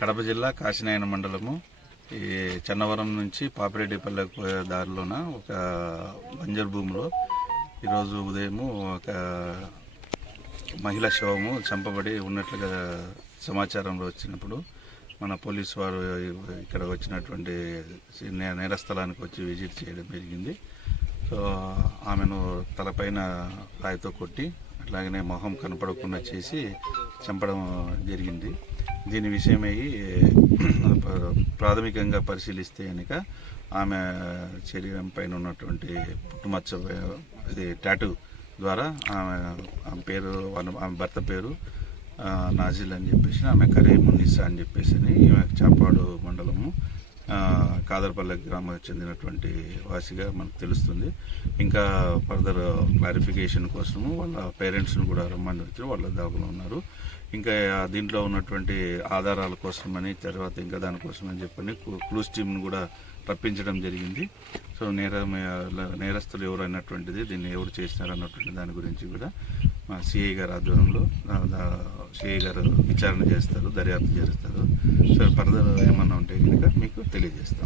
కడప జిల్లా కాశీనాయన మండలము. ఈ చెన్నవరం నుంచి పాపిరెడ్డిపల్లెకి పోయే దారిలోన ఒక బంజర్ భూమిలో ఈరోజు ఉదయము ఒక మహిళ శవము చంపబడి ఉన్నట్లుగా సమాచారంలో వచ్చినప్పుడు మన పోలీసు వారు ఇక్కడ వచ్చినటువంటి నే- నేర స్థలానికి వచ్చి విజిట్ చేయడం జరిగింది. సో ఆమెను తలపైన రాయితో కొట్టి అట్లాగనే మొహం కనపడకుండా చేసి చంపడం జరిగింది. దీని విషయమై ప్రాథమికంగా పరిశీలిస్తే కనుక ఆమె శరీరం పైన ఉన్నటువంటి పుట్టుమచ్చ ఇది టాటూ ద్వారా ఆమె ఆమె పేరు వాళ్ళ ఆమె భర్త పేరు నాజిల్ అని చెప్పేసి ఆమె కరీమున్నిసా అని చెప్పేసి ఈమె చాపాడు కాదరపల్లి గ్రామానికి చెందినటువంటి వాసిగా మనకు తెలుస్తుంది. ఇంకా ఫర్దర్ క్లారిఫికేషన్ కోసము వాళ్ళ పేరెంట్స్ని కూడా రమ్మని వచ్చి వాళ్ళ దాఖలు ఉన్నారు. ఇంకా దీంట్లో ఉన్నటువంటి ఆధారాల కోసమని తర్వాత ఇంకా దానికోసమని చెప్పని క్లూస్ టీమ్ని కూడా రప్పించడం జరిగింది. సో నేర నేరస్తులు ఎవరు అన్నటువంటిది దీన్ని ఎవరు చేసినారు అన్నటువంటి దాని గురించి కూడా మా సిఐ గారు ఆధ్వర్యంలో సిఐ గారు విచారణ చేస్తారు దర్యాప్తు చేస్తారు. సో ఫర్దర్ ఏమన్నా ఉంటే కనుక మీకు తెలియజేస్తాం.